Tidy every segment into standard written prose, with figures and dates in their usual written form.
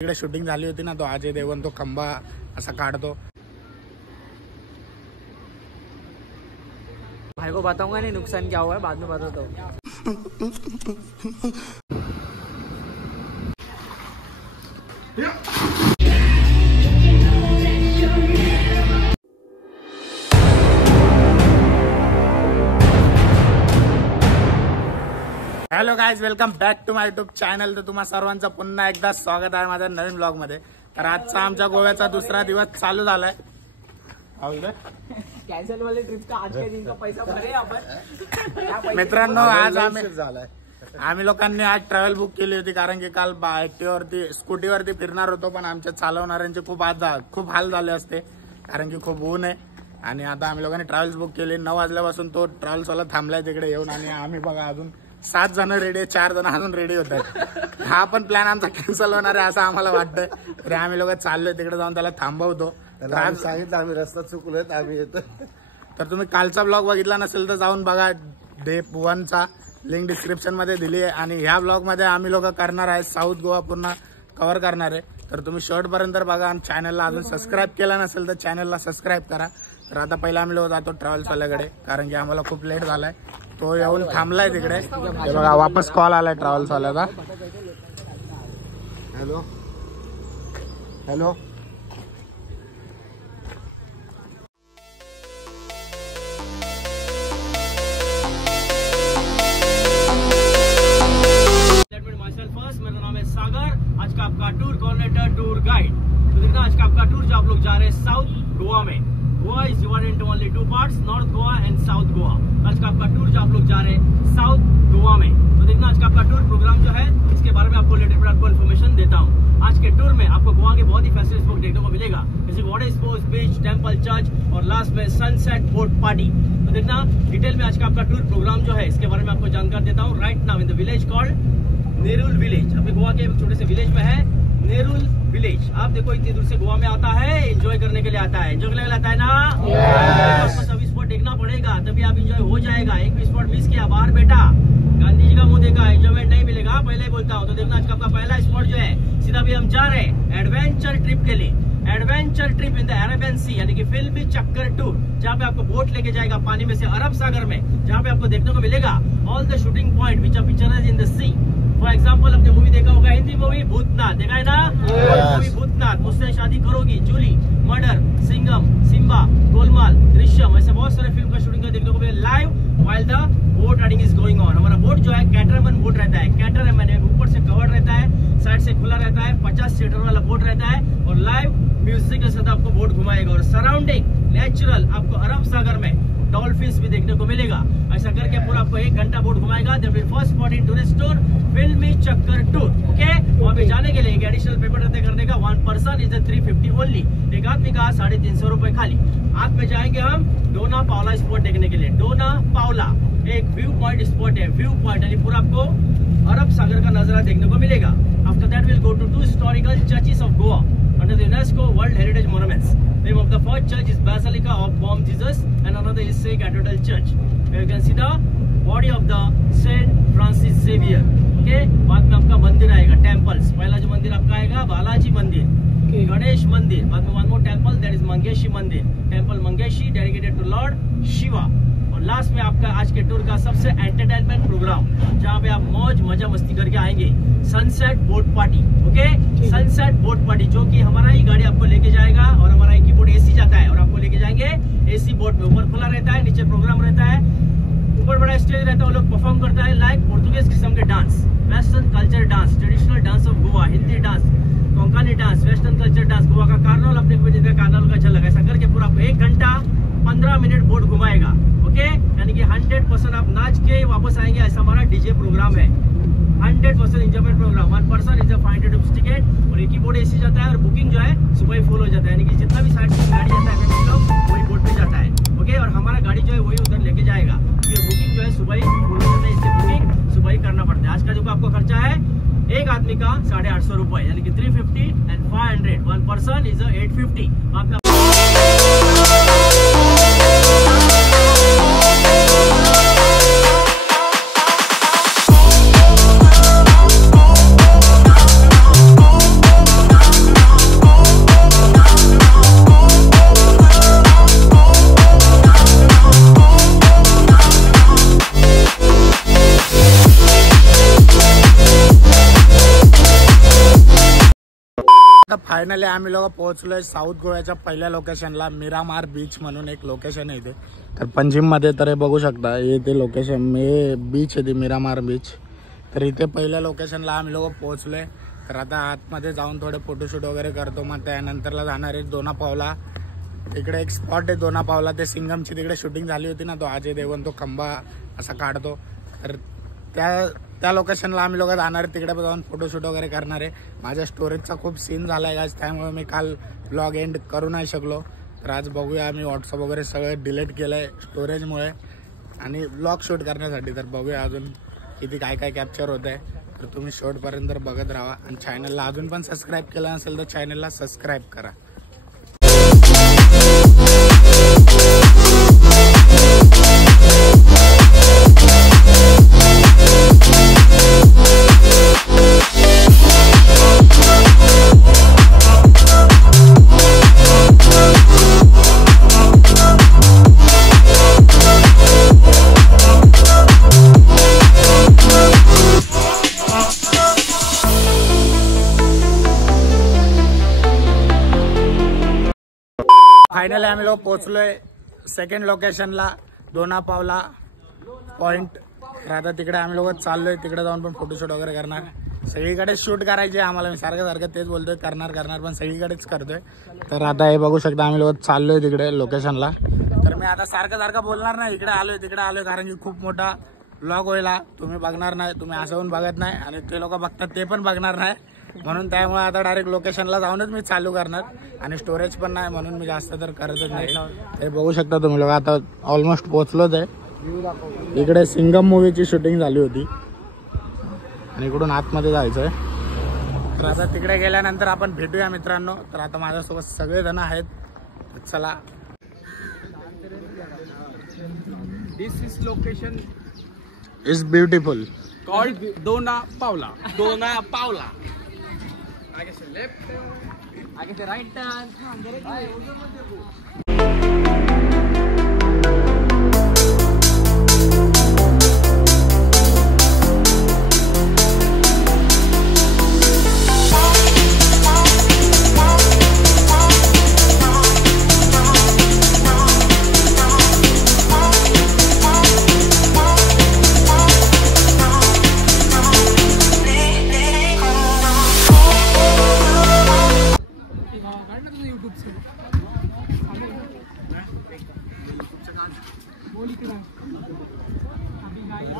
इकडे शूटिंग झाली होती ना, तो अजय देवगन तो खंबा असा काढतो. भाई को बताऊंगा नहीं नुकसान क्या हुआ है, बाद में बताता हूँ. Hello guys, welcome back to my YouTube channel. तर तुम्हा सर्वांचं पुन्हा एकदा स्वागत आहे माझ्या नवीन ब्लॉग मध्ये. तर आजचा आमच्या गोव्याचा दुसरा दिवस चालू झालाय. कॅन्सल वाले ट्रिप का आज के दिन का पैसा भरे आपण. मित्रांनो, आज आम्ही लोकांनी आज ट्रॅव्हल बुक केली होती, कारण की काल ऍक्टिव्हावरती स्कूटीवरती फिरणार होतो, पण आमच्या चालवणाऱ्यांचे खूप हाल झाले असते, कारण की खूप ऊन आहे. आणि आता आम्ही लोकांनी ट्रॅव्हल्स बुक केली. 9 वाजल्यापासून तो ट्रॅव्हल्सवाला थांबलाय तिकडे येऊन, आणि आम्ही बघा अजून 7 जण रेडी आहे, 4 जण अजून रेडी होत आहेत. हा पण प्लॅन आमचा कॅन्सल होणार आहे असं आम्हाला वाटतंय. तरी आम्ही लोक चाललोय तिकडे जाऊन त्याला थांबवतो. सांगितलं आम्ही रस्ता चुकलोय, आम्ही येतो. तर तुम्ही कालचा ब्लॉग बघितला नसेल तर जाऊन बघा. डे 1चा लिंक डिस्क्रिप्शन मध्ये दिली आहे. आणि ह्या ब्लॉग मध्ये आम्ही लोक करणार आहे साऊथ गोवा पूर्ण कव्हर करणार आहे. तर तुम्ही शेवटपर्यंत बघा. आणि चॅनलला अजून सबस्क्राईब केला नसेल तर चॅनलला सबस्क्राईब करा. तर आता पहिला आम्ही लोक जातो ट्रॅव्हल्सवाल्याकडे, कारण की आम्हाला खूप लेट झालाय. तो येऊन थांबलाय तिकडे. बघा वापस कॉल आलाय ट्रॅव्हल्सवाल्याचा. Hello hello. मेरा नाम है सागर. आज का आपका टूर कोऑर्डिनेटर, टूर गाइड. तो देखना आज का आपका टूर जो आप लोग जा रहे हैं साउथ गोवा में. Goa is divided into only 2 parts, north Goa end south Goa. आज का आपका टूर जो आप लोग जा रहे हैं साउथ गोवा में. तो देखना आज का आपका टूर प्रोग्राम जो है इसके बारे में आपको रिलेटेड आपको इन्फॉर्मेशन देता हूँ. आज के टूर में आपको गोवा के बहुत ही फैसिलिटीज स्पॉट देखने को मिलेगा, जैसे water sports, beach, temple, church और लास्ट में सनसेट बोट पार्टी. तो देखना डिटेल में आज का आपका टूर प्रोग्राम जो है इसके बारे में आपको जानकारी देता हूँ. Right now in the village called Nerul village. अपने गोवा के एक छोटे से विलेज में है नेरुल विलेज. आप देखो इतनी दूर से गोवा में आता है, एंजॉय करने के लिए आता है. एंजॉय करने के लिए आता है ना. आपको सभी स्पॉट देखना पड़ेगा, तभी आप एंजॉय हो जाएगा. एक भी स्पॉट मिस किया बाहर बेटा, गांधी जी का मुंह देखा, एंजॉयमेंट नहीं मिलेगा. पहले ही बोलता हूँ. तो देखना आज का आपका पहला स्पॉट जो है, सीधा भी हम जा रहे हैं एडवेंचर ट्रिप के लिए. Adventure trip in the Arabian sea, यानी कि फिल्मी चक्कर टूर, जहाँ पे आपको बोट लेके जाएगा पानी में से अरब सागर में, जहाँ पे आपको देखने को मिलेगा all the shooting point which are picturised in the sea. For example आपने मूवी देखा होगा, हिंदी मूवी भूतनाथ, देखा है ना. मूवी भूतनाथ, मुझसे शादी करोगी, जूली, मर्डर, सिंघम, सिम्बा, गोलमाल, दृश्यम, ऐसे बहुत सारे फिल्म का शूटिंग देखने को मिले live while the boat riding is going on. हमारा बोट जो है कैटरमैन बोट रहता है. कैटरमैन ऊपर से कवर्ड रहता है, साइड से खुला रहता है, 50 सीटर वाला बोट रहता है, और लाइव म्यूजिक के साथ आपको बोट घुमाएगा. और सराउंडिंग नेचुरल आपको अरब सागर में डॉल्फिन्स भी देखने को मिलेगा. ऐसा करके पूरा आपको 1 घंटा बोट घुमाएगा. First spot in tourist tour फिल्मी चक्कर टूर. ओके, वहाँ पे जाने के लिए एक एडिशनल पेपर रहते करने का. 1 पर्सन इज 350 ओनली. एक आदमी का 350 रुपए खाली. आज में जाएंगे हम डोना पावला स्पॉट देखने के लिए. डोना पावला एक व्यू पॉइंट स्पॉट है. व्यू पॉइंट यानी पूरा आपको अरब सागर का नजारा देखने को मिलेगा. After that will go to 2 historical churches of Goa under the UNESCO World Heritage Monuments. Name of the first church is Basilica of Bom Jesus, and another is St. Cathedral Church. You can see the body of the Saint Francis Xavier. Okay, बाद में आपका मंदिर आएगा, temples. पहला जो मंदिर आपका आएगा बालाजी मंदिर, गणेश मंदिर. बाद में one more temple, that is Mangeshi मंदिर. Temple Mangeshi dedicated to lord Shiva. और लास्ट में आपका आज के टूर का सबसे एंटरटेनमेंट प्रोग्राम, जहाँ पे आप मौज मजा मस्ती करके आएंगे, सनसेट बोट पार्टी. ओके, सनसेट बोट पार्टी, जो कि हमारा ही गाड़ी आपको लेके जाएगा, और हमारा एक बोट एसी जाता है, और आपको लेके जाएंगे एसी बोट में. ऊपर खुला रहता है, नीचे प्रोग्राम रहता है, ऊपर बड़ा स्टेज रहता है, वो लोग परफॉर्म करता है लाइक पोर्तुगीज किस्म के dance, western culture dance, traditional dance of Goa, Hindi dance, Konkani dance, western culture dance, Goa का कार्निवल अपने को देता है, कार्निवल का झलक. ऐसा करके पूरा आपको 1 घंटा 15 मिनट बोट घुमाएगा. ओके, यानी कि 100% आप नाच के वापस आएंगे. ऐसा हमारा डीजे प्रोग्राम है. 100% enjoyment program. 1 person is 500 rupees ticket, और एक ही बोट एसी जाता है, और बुकिंग जो है सुबह ही फुल हो जाता है. यानी कि जितना भी साइड से गाड़ी जाता है लोग वही बोट पे जाता है. ओके, और हमारा गाड़ी जो है वही उधर लेके जाएगा. ये बुकिंग जो है सुबह ही फुल हो जाता है, इससे बुकिंग सुबह ही करना पड़ता है. आज का जो आपको खर्चा है एक आदमी का 850 रुपए, यानी कि 350 एंड 500. 1 person is 850. आपका आता फायनली आम्ही लोक पोहोचलोय साऊथ गोव्याच्या पहिल्या लोकेशनला. मिरामार बीच म्हणून एक लोकेशन आहे इथे. तर पंजिम मध्ये तर हे बघू शकता, हे ते लोकेशन हे बीच आहे, ते मिरामार बीच. तर इथे पहिल्या लोकेशनला आम्ही लोक पोहोचलोय. तर आता आतमध्ये जाऊन थोडे फोटोशूट वगैरे करतो. मग त्यानंतरला जाणार आहे दोनापावला. तिकडे एक स्पॉट आहे दोनापावला, ते सिंगमची तिकडे शूटिंग झाली होती ना, तो अजय देवगन तो खंबा असा काढतो. तर त्या लोकेशनला आम्ही लोक जाणार आहे. तिकडे जाऊन फोटोशूट वगैरे करणार आहे. माझ्या स्टोरेजचा खूप सीन झाला आहे आज, त्यामुळे मी काल ब्लॉग एंड करू नाही शकलो. तर आज बघूया, आम्ही व्हॉट्सअप वगैरे सगळं डिलीट केलं आहे स्टोरेजमुळे आणि ब्लॉग शूट करण्यासाठी. तर बघूया अजून किती काय काय कॅप्चर होत आहे. तर तुम्ही शेवटपर्यंत बघत राहा आणि चॅनलला अजून पण सबस्क्राईब केलं नसेल तर चॅनलला सबस्क्राईब करा. फायनली आम्ही लोक पोहोचलोय सेकंड लोकेशनला, दोनापावला पॉइंट. तर आता तिकडे आम्ही लोक चाललोय, तिकडे जाऊन पण फोटोशूट वगैरे करणार. सगळीकडे शूट करायचे आम्हाला, मी सारखं तेच बोलतोय, करणार पण सगळीकडेच करतोय. तर आता हे बघू शकता, आम्ही लोक चाललोय तिकडे लोकेशनला. तर मी आता सारखं बोलणार नाही इकडे आलोय तिकडे आलोय, कारण की खूप मोठा ब्लॉग होईल. तुम्ही बघणार नाही, तुम्ही असं पण बघत नाही आणि ते लोक बघतात ते पण बघणार नाही. म्हणून त्यामुळे आता डायरेक्ट लोकेशनला जाऊनच मी चालू करणार. आणि स्टोरेज पण नाही म्हणून मी जास्त तर करतच नाही. हे बघू शकता तुम्ही लोक, आता ऑलमोस्ट पोहोचलोच आहे. इकडे सिंगम मूवीची शूटिंग झाली होती आणि इकडून आतमध्ये जायचंय. तर आता तिकडे गेल्यानंतर आपण भेटूया मित्रांनो. तर आता माझ्यासोबत सगळेजण आहेत, तर चला. This is location it's beautiful called Dona Paula. Dona Paula. I guess left. I guess right turn.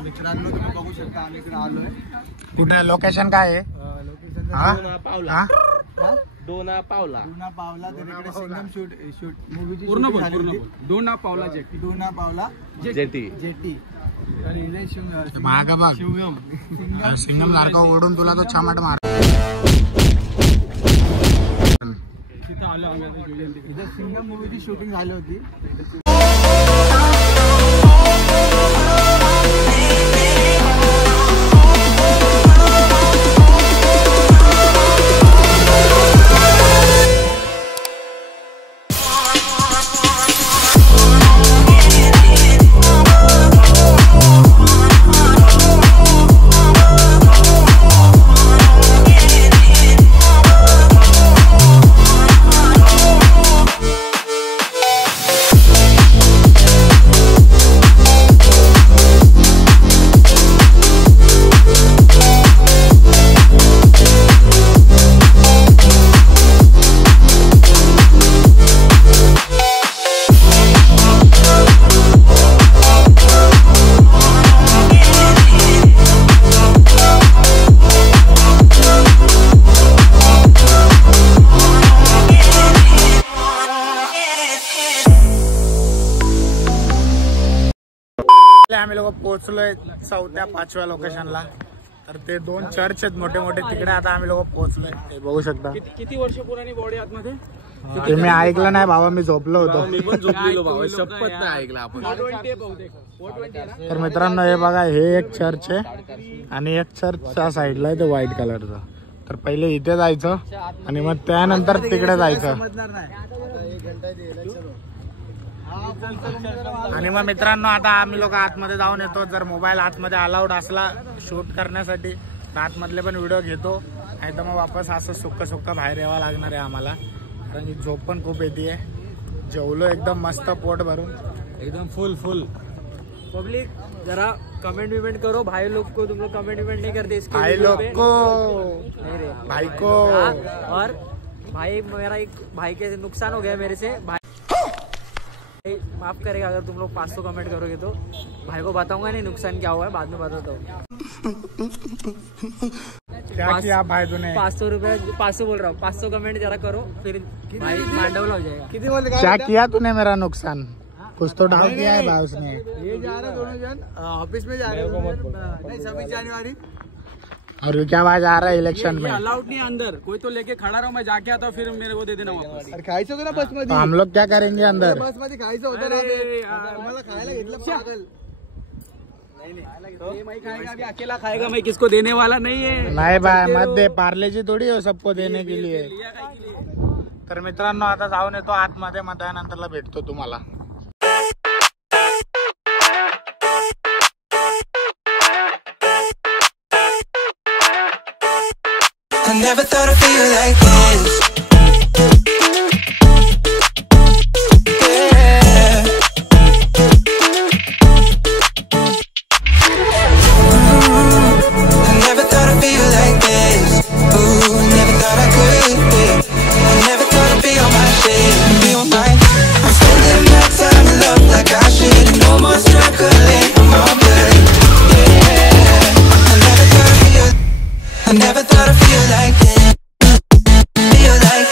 मित्रांनो तुम्ही बघू शकता आम्ही इकडे आलोय. कुठे लोकेशन काय आहे? लोकेशन हा? पावला. हा? दोना पावला. डोना पावला. तर इकडे सिंगम शूट मूवीची पूर्ण बोल. Dona Paula jetty. डोना पावला जेटी. जेटी. आणि इथे माग बघ, सिंगम सारखा ओढून तुला तो छामाट मार. तिथं आलो आम्ही. इथे सिंगम मूवीची शूटिंग झाली होती. आम्ही लोक पोहोचलोय 4थ्या 5व्या लोकेशनला. तर ते 2 चर्च आहेत मोठे मोठे, तिकडे आता आम्ही लोक पोहोचलोय. ते बघू शकता. किती वर्ष पुराणी बॉडी आतमध्ये? ते मी ऐकलं नाही बाबा, मी झोपलो होतो. मी पण झोपलेलो भाऊ, शपथ नाही ऐकलं आपण. 420 बहुतेक. 420 ना? तर मित्रांनो हे बघा, हे एक चर्च आहे आणि एक चर्च त्या साईडला आहे ते व्हाईट कलरचं. तर पहिले इथे जायचं आणि मग त्यानंतर तिकडे जायचं. आणि मग मित्रांनो आता आम्ही लोक आतमध्ये जाऊन येतो. जर मोबाईल आतमध्ये अलाउड असला शूट करण्यासाठी तर आतमधले पण व्हिडिओ घेतो. नाही तर मग वापस असं सुक्क बाहेर यावं लागणार आहे आम्हाला, कारण की झोप पण खूप येते. जेवलो एकदम मस्त पोट भरून, एकदम फुल. पब्लिक जरा कमेंट विमेंट करो, भाई लोग को तुम लोग कमेंट विमेंट नहीं करते इसके भाई वीडियो लोग पे? को, नहीं रे भाई को. हाँ, और भाई मेरा एक भाई के नुकसान हो गया मेरे से, भाई माफ करेगा अगर तुम लोग 500 कमेंट करोगे तो. भाई को बताऊंगा नहीं नुकसान क्या हुआ है, बाद में बताता हूँ. क्या किया भाई तूने? 500 रुपये, 500 बोल रहा हूँ, 500 कमेंट जरा करो, फिर भाई मांडवला हो जाएगा. किती बोलते क्या किया तूने मेरा नुकसान? कुछ तो डाल दिया है भाई उसने. ये जा रहे दोनों जन ऑफिस में जा रहे हैं. नहीं 26 जनवरी. और ये क्या बात आ रहा है इलेक्शन में? अलाउड नहीं अंदर, कोई तो लेके खड़ा रहो, मैं जाके आता हूँ, फिर मेरे को दे देना वापस. अरे खायचं होतं ना बस तो मध्ये. हम लोग क्या करेंगे अंदर? बस मध्ये खायचं होतं ना ते. मला खायला घेतलं पागल. ये मैं खाएगा, अभी अकेला खाएगा, मैं किसको देने वाला नहीं है. नाही बाय मत दे, पार्लेजी थोडी हो सबको देने के लिए. लिया काय के लिए? तर मित्रांनो आता जाऊन येतो आतमध्ये, मग त्यानंतरला भेटतो तुम्हाला. I never thought I'd feel like this. Yeah. I never thought I'd feel like this. Ooh, never thought I could. I never thought I'd be on my shit, be on my. I'm spending my time in love like I should. No more struggling, I'm all good. Yeah. I never thought I'd feel. I never thought I'd feel like this. Feel like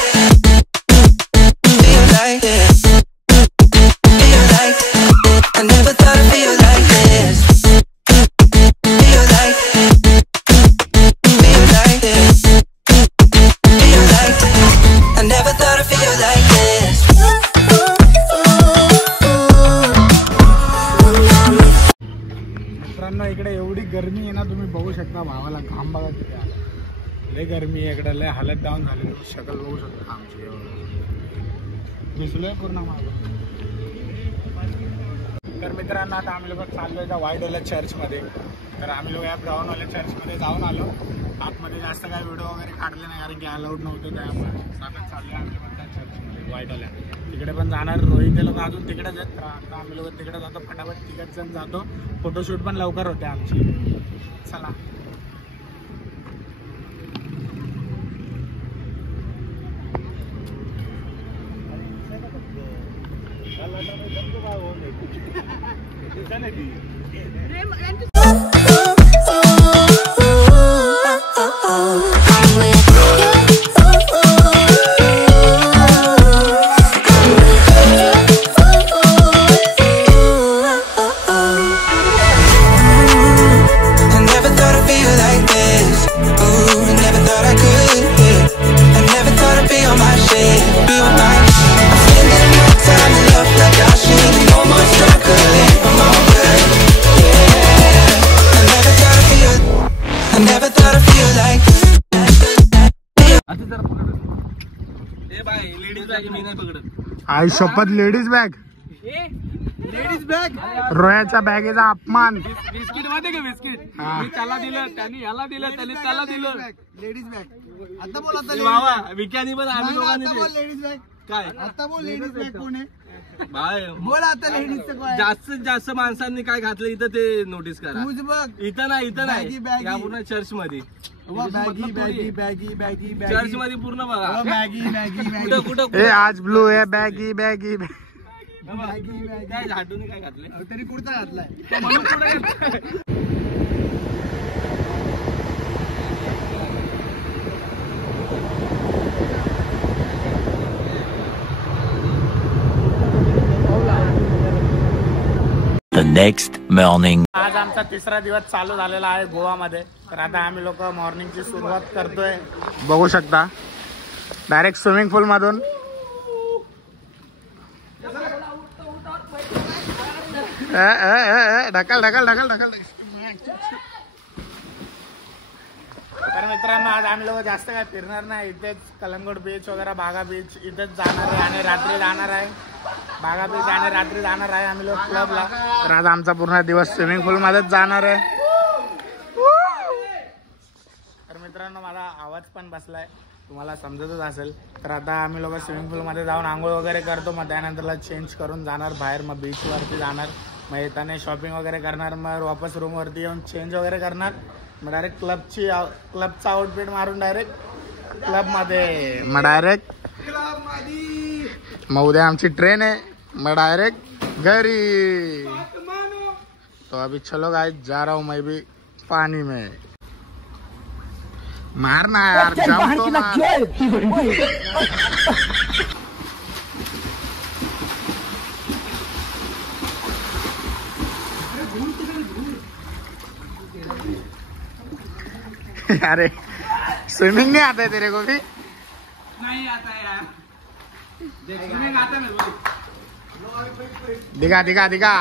this. Feel like I never thought I'd feel like this. Feel like this. Feel like I never thought I'd feel like this. मित्रांनो इकडे एवढी गरमी आहे ना, तुम्ही बघू शकता. भावाला घाम बघा किती आला. लय गरमी आहे इकडे, लय हालत डाऊन झालेली. शकल बघू शकता आमची. भिजलोय पूर्ण माझं. तर मित्रांनो आता आम्ही लोक चाललोय त्या व्हाईटवाल्या चर्चमध्ये. तर आम्ही लोक या ब्राऊनवाल्या चर्चमध्ये जाऊन आलो. आतमध्ये जास्त काही व्हिडिओ वगैरे काढले नाही, कारण की अलाउड नव्हतं. त्यामुळे आता चाललोय आम्ही पण त्या चर्चमध्ये व्हाईटवाल्या. तिकडे पण जाणार. रोहित लोक अजून तिकडेच आहेत. आता आम्ही लोक तिकडे जातो, फटाफट तिकडे जण जातो. फोटोशूट पण लवकर होते आमची. चला. I never thought I'd feel like this. Ooh, never thought I could. I never thought I'd be on my shit, be on my. I'm spending my time in love like I should. No more struggling, I'm all good. Yeah. I never thought I'd feel. I never thought I'd feel like. ए भाई ladies bag मी नाही पकडत. आई शपथ, ladies bag. Ladies bag. रोयाच्या बॅगेचा अपमान. Biscuit माहिती का बिस्किट? हा. मी त्याला दिलं, त्यांनी याला दिलं, त्यांनी त्याला दिलं. Ladies bag. आता बोल आता बाबा विक्यानी पण आम्ही दोघांनी आता बोल दिलं. Ladies bag. काय आता बोल लेडीज बॅग कोण आहे? बाय बोल आता लेडीजचं काय? जास्तीत जास्त माणसांनी काय घातलं इथं ते नोटीस करा. तूच बघ. इथं नाही, इथं बॅगी, नाही, या बॅगी. पूर्ण चर्च मध्ये. वा, baggy baggy baggy baggy baggy. Church मध्ये पूर्ण बघा. मॅगी मॅगी कुठं मॅगी कुठं ए आज ब्लू आहे. Baggy baggy. Maggi Maggi. काय झाडून काय घातले तरी कुर्ता घातलाय. म्हणून पुढे घातलंय. The next morning. आज आमचा तिसरा दिवस चालू झालेला आहे गोवामध्ये. तर आता आम्ही लोक मॉर्निंगची सुरुवात करतोय. बघू शकता डायरेक्ट स्विमिंग पूल मधून. ढकल ढकल ढकल ढकल. तर मित्रांनो आज आम्ही लोक जास्त काय फिरणार नाही. इथेच कलंगूट बीच वगैरे, बागा बीच इथेच जाणार आहे आणि रात्री जाणार आहे. बागा बीच आणि रात्री जाणार आहे आम्ही लोक क्लबला. तर आज आमचा पूर्ण दिवस स्विमिंग पूल मध्येच जाणार आहे. तर मित्रांनो माझा आवाज आवाज पण बसलाय, तुम्हाला समजतच असेल. तर आता आम्ही लोक स्विमिंग पूलमध्ये जाऊन आंघोळ वगैरे करतो. मग त्यानंतरला चेंज करून जाणार बाहेर, मग बीचवरती जाणार. मग येताना शॉपिंग वगैरे करणार, मग वापस रूमवरती येऊन चेंज वगैरे करणार. मग डायरेक्ट क्लबचा आउटफिट मारून डायरेक्ट क्लबमध्ये, मग डायरेक्ट मग उद्या आमची ट्रेन आहे, मग डायरेक्ट घरी. तो अभी चलो गाइस, जा रहा हूँ मैं भी पानी में. मारना यार, जंप तो मार. अरे स्विमिंग नहीं आता है तेरे को भी? नहीं आता यार, देखने का आता मेरे को. दिखा दिखा दिखा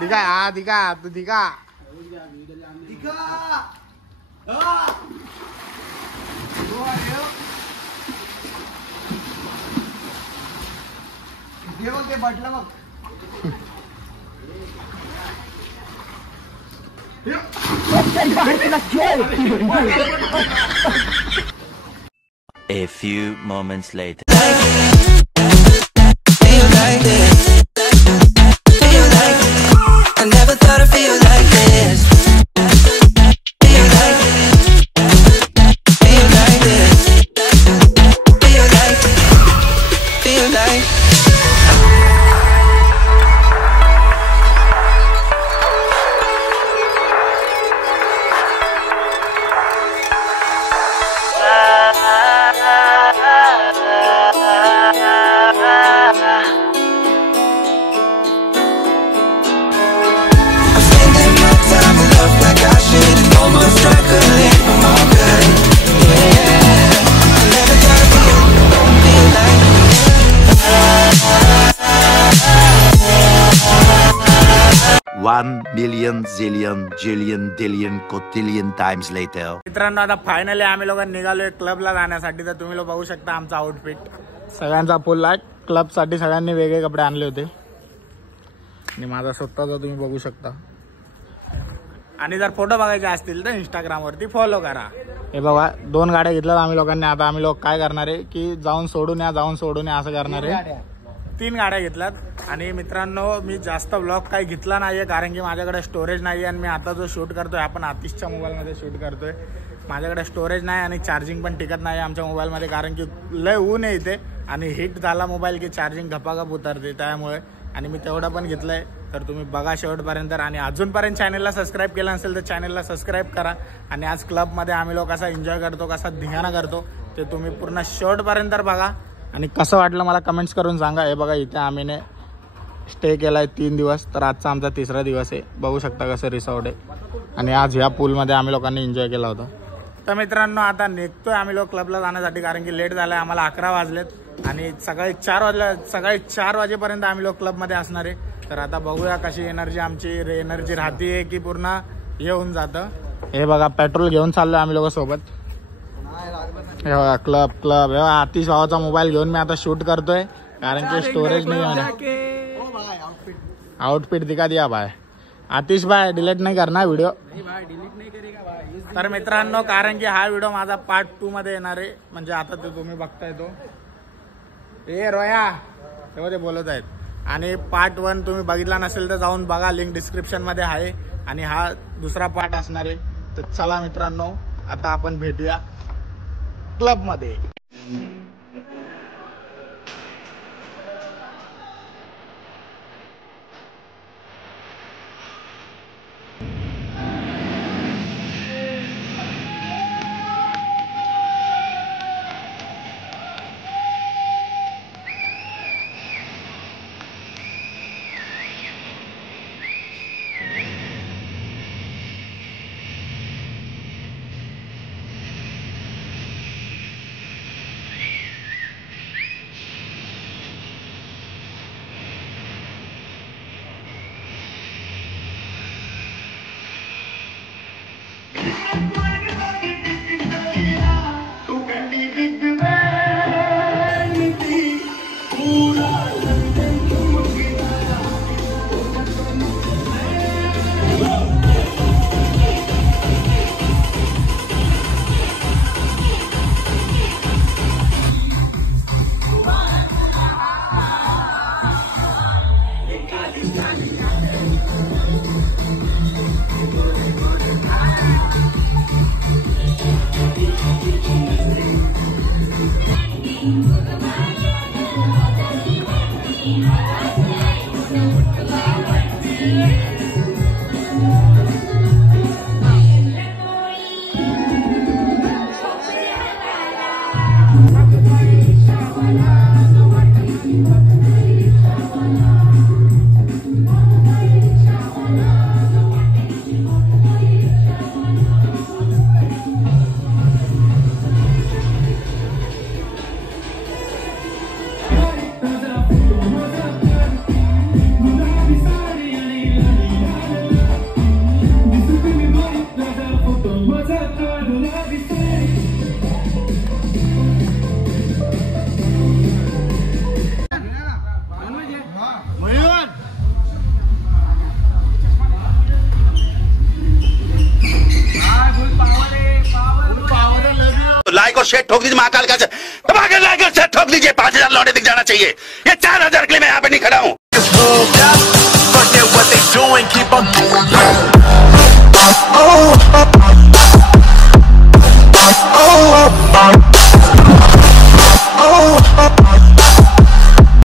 दिखा, हाँ दिखा, तू दिखा. ते बटलं मग. A few moments later. Feel like this. Feel like this. I never thought I'd feel like this. Feel like this. Feel like this. Feel like this. Feel like. One million zillion jillion dillion cotillion times later. मित्रांनो आता finally आम्ही लोक निघालोय क्लबला जाण्यासाठी. तर तुम्ही लोक बघू शकता आमचा आउटफिट सगळ्यांचा फुल आहे. क्लबसाठी सगळ्यांनी वेगळे कपडे आणले होते आणि माझा स्वतःचा तुम्ही बघू शकता. आणि जर फोटो बघायचे असतील तर इंस्टाग्रामवरती फॉलो करा. हे बघा 2 गाड्या घेतल्यात आम्ही लोकांनी. आता आम्ही लोक काय करणार आहे की जाऊन सोडून या असं करणार आहे. 3 गाड्या घेतल्यात. आणि मित्रांनो मी जास्त ब्लॉग काही घेतला नाहीये कारण की माझ्याकडे स्टोरेज नाही आहे. आणि मी आता जो शूट करतोय आपण आतिशच्या मोबाईलमध्ये शूट करतोय. माझ्याकडे स्टोरेज नाही आणि चार्जिंग पण टिकत नाही आमच्या मोबाईलमध्ये कारण की लय ऊन आहे इथे आणि हिट झाला मोबाईल की चार्जिंग घपाघप उतरते त्यामुळे. आणि मी तेवढं पण घेतलंय. तर तुम्ही बघा शेवटपर्यंत. आणि अजूनपर्यंत चॅनलला सबस्क्राईब केलं नसेल तर चॅनलला सबस्क्राईब करा. आणि आज क्लबमध्ये आम्ही लोक कसा एन्जॉय करतो, कसा धिंगाणा करतो ते तुम्ही पूर्ण शेवटपर्यंत बघा. आणि कसं वाटलं मला कमेंट्स करून सांगा. हे बघा इथे आम्हीने स्टे केला आहे 3 दिवस. तर आजचा आमचा 3रा दिवस आहे. बघू शकता कसं रिसॉर्ट आहे. आणि आज ह्या पूलमध्ये आम्ही लोकांनी एन्जॉय केला होता. तर मित्रांनो आता निघतोय आम्ही लोक क्लबला जाण्यासाठी कारण की लेट झालं आहे. आम्हाला 11 वाजलेत आणि सकाळी 4 वाजेपर्यंत आम्ही लोक क्लबमध्ये असणार आहे. तर आता बघूया कशी एनर्जी राहते की पूर्ण हे होऊन जातं. हे बघा पेट्रोल घेऊन चाललोय आम्ही लोक सोबत. हे बघा क्लब हे आतिश भावाचा मोबाईल घेऊन मी आता शूट करतोय कारण की स्टोरेज नाही आहे. आउटफिट दिखा भाई. आतिश भाई डिलीट नाही करणार व्हिडिओ. तर मित्रांनो कारण की हा व्हिडिओ माझा पार्ट 2 मध्ये येणार आहे. म्हणजे आता ते तुम्ही बघताय तो ए रोया तेव्हा ते बोलत आहेत. आणि पार्ट 1 तुम्ही बघितला नसेल तर जाऊन बघा, लिंक डिस्क्रिप्शन मध्ये आहे. आणि हा 2रा पार्ट असणार आहे. तर चला मित्रांनो आता आपण भेटूया क्लबमध्ये. लाइक और शेयर ठोक दीजिए महाकाल का धमाके, लाइक और शेयर ठोक दीजिए। 5000 लौटे दिख जाना चाहिए। ये 4000 के लिए मैं यहाँ पे नहीं खड़ा हूँ।